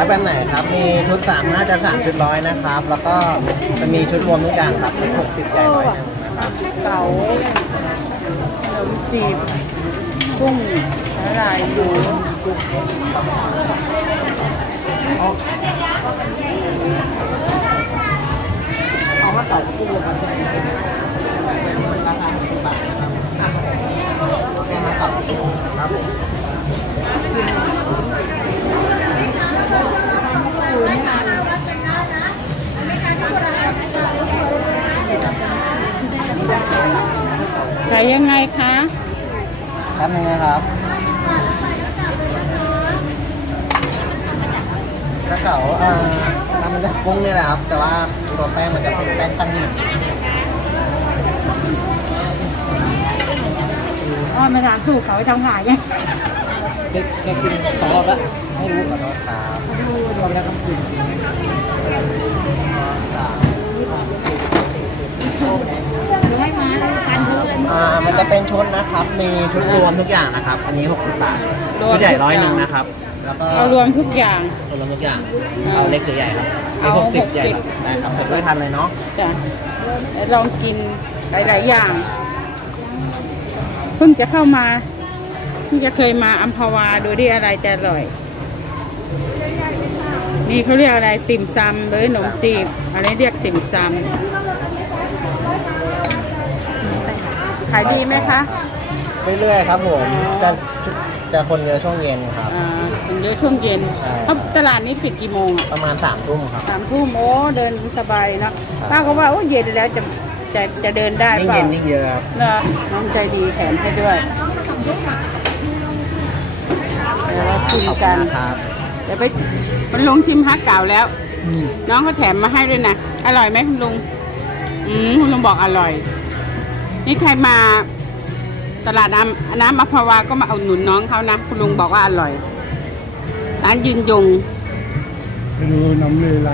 แล้วแบบไหนครับ มีชุดสามน่าจะสามชุดร้อยนะครับ แล้วก็จะมีชุดรวมทุกอย่างครับหกสิบใหญ่ร้อยหนึ่งนะครับเก๋าขนมจีบกุ้งอะไรหมู เอามาต่อกุ้งเลยครับเป็นราคาสิบบาทนะครับแกมาต่อกุ้งนะครับผม ขายยังไงคะแป๊บนึงนะครับกระเก๋าเอ่อทำมันจากกุ้งนี่แหละครับ แต่ว่าตัวแป้งมันจะเป็นแป้งตั้งหนึ่งอ้อไม่ถามสูตรเขาทำขายไงเด็กเด็กกินสองรอบแล้วไม่รู้ขอโทษครับรวมแล้วต้องกินสามสี่สี่สี่ ร้อยมาแล้วกันเพื่อน อ่ามัน จะเป็นชุดนะครับ มีชุดรวมทุกอย่างนะครับ อันนี้ 60 บาทชุดใหญ่ร้อยหนึ่งนะครับ แล้วก็เอารวมทุกอย่างรวมทุกอย่าง เอาเล็กหรือใหญ่ครับเอาหกสิบ60ใหญ่ครับได้ครับเสร็จด้วยทันเลยเนาะ จ้ะแล้วลองกินหลายๆอย่าง เพิ่งจะเข้ามาเพิ่งจะเคยมาอัมพวาดูที่อะไรจะอร่อย นี่เขาเรียกอะไรติ่มซำหรือขนมจีบอันนี้เรียกติ่มซำ ขายดีไหมคะ เรื่อยๆครับผมอ๋อจะจะคนเยอะช่วงเย็นครับ อ่าเป็นเยอะช่วงเย็นใช่เขาตลาดนี้ปิดกี่โมงอะประมาณสามทุ่มครับ สามทุ่มโอ้เดินสบายเนอะครับป้าก็ว่าโอ้เย็นแล้วจะจะจะเดินได้ยิ่งเปล่าเย็นยิ่งเยอะครับเนอะน้องใจดีแถมให้ด้วยเดี๋ยวเราชิมขอบคุกัณน นะครับเดี๋ยวไปมันลุงชิมฮักเก่าแล้ว น้องเขาแถมมาให้ด้วยนะ อร่อยไหมคุณลุง อืมคุณลุงบอกอร่อย นี่ใครมาตลาดน้ำน้ำอัพพวาก็มาเอาหนุนน้องเขานะ คุณลุงบอกว่าอร่อย ร้านยืนยงไปดูน้ำเลไล